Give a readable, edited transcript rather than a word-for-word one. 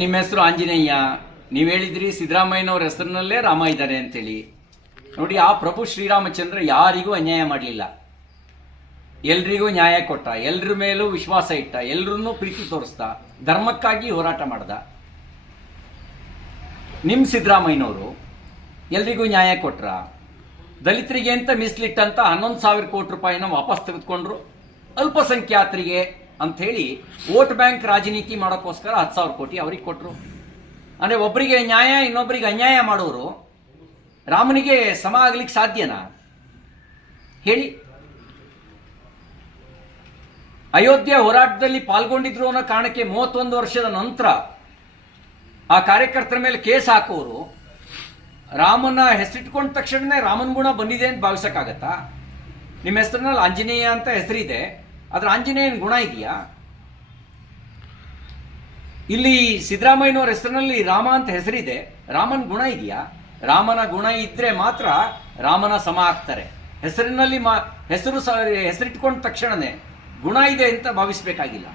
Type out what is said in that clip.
ನಿಮ್ಮ ಹೆಸರು ಆಂಜನೇಯ, ನೀವು ಹೇಳಿದ್ರಿ ಸಿದ್ದರಾಮಯ್ಯನವ್ರ ಹೆಸರಿನಲ್ಲೇ ರಾಮ ಇದ್ದಾರೆ ಅಂತೇಳಿ. ನೋಡಿ, ಆ ಪ್ರಭು ಶ್ರೀರಾಮಚಂದ್ರ ಯಾರಿಗೂ ಅನ್ಯಾಯ ಮಾಡಲಿಲ್ಲ, ಎಲ್ರಿಗೂ ನ್ಯಾಯ ಕೊಟ್ಟ, ಎಲ್ರ ಮೇಲೂ ವಿಶ್ವಾಸ ಇಟ್ಟ, ಎಲ್ರನ್ನೂ ಪ್ರೀತಿ ತೋರಿಸ್ದ, ಧರ್ಮಕ್ಕಾಗಿ ಹೋರಾಟ ಮಾಡ್ದ. ನಿಮ್ಮ ಸಿದ್ದರಾಮಯ್ಯನವರು ಎಲ್ರಿಗೂ ನ್ಯಾಯ ಕೊಟ್ರ, ದಲಿತರಿಗೆ ಅಂತ ಮೀಸಲಿಟ್ಟಂತ 11,000 ಕೋಟಿ ರೂಪಾಯಿನ ವಾಪಸ್ ತೆಗೆದುಕೊಂಡ್ರು. ಅಲ್ಪಸಂಖ್ಯಾತರಿಗೆ ಅಂತ ಹೇಳಿ ವೋಟ್ ಬ್ಯಾಂಕ್ ರಾಜನೀತಿ ಮಾಡೋಕ್ಕೋಸ್ಕರ 10,000 ಕೋಟಿ ಅವ್ರಿಗೆ ಕೊಟ್ಟರು. ಅಂದ್ರೆ ಒಬ್ಬರಿಗೆ ನ್ಯಾಯ ಇನ್ನೊಬ್ಬರಿಗೆ ಅನ್ಯಾಯ ಮಾಡೋರು ರಾಮನಿಗೆ ಸಮ ಆಗ್ಲಿಕ್ಕೆ ಸಾಧ್ಯನಾ ಹೇಳಿ? ಅಯೋಧ್ಯೆ ಹೋರಾಟದಲ್ಲಿ ಪಾಲ್ಗೊಂಡಿದ್ರು ಅನ್ನೋ ಕಾರಣಕ್ಕೆ 31 ವರ್ಷದ ನಂತರ ಆ ಕಾರ್ಯಕರ್ತರ ಮೇಲೆ ಕೇಸ್ ಹಾಕೋರು ರಾಮನ ಹೆಸರಿಟ್ಕೊಂಡ ತಕ್ಷಣನೇ ರಾಮನ ಗುಣ ಬಂದಿದೆ ಅಂತ ಭಾವಿಸಕ್ಕಾಗತ್ತಾ? ನಿಮ್ಮ ಹೆಸರಿನಲ್ಲಿ ಆಂಜನೇಯ ಅಂತ ಹೆಸರಿದೆ, ಆದ್ರೆ ಆಂಜನೇಯನ ಗುಣ ಇದೆಯಾ? ಇಲ್ಲಿ ಸಿದ್ದರಾಮಯ್ಯನವರ ಹೆಸರಿನಲ್ಲಿ ರಾಮ ಅಂತ ಹೆಸರಿದೆ, ರಾಮನ ಗುಣ ಇದೆಯಾ? ರಾಮನ ಗುಣ ಇದ್ರೆ ಮಾತ್ರ ರಾಮನ ಸಮ ಆಗ್ತಾರೆ. ಹೆಸರಿನಲ್ಲಿ ಹೆಸರಿಟ್ಕೊಂಡ ತಕ್ಷಣನೇ ಗುಣ ಇದೆ ಅಂತ ಭಾವಿಸಬೇಕಾಗಿಲ್ಲ.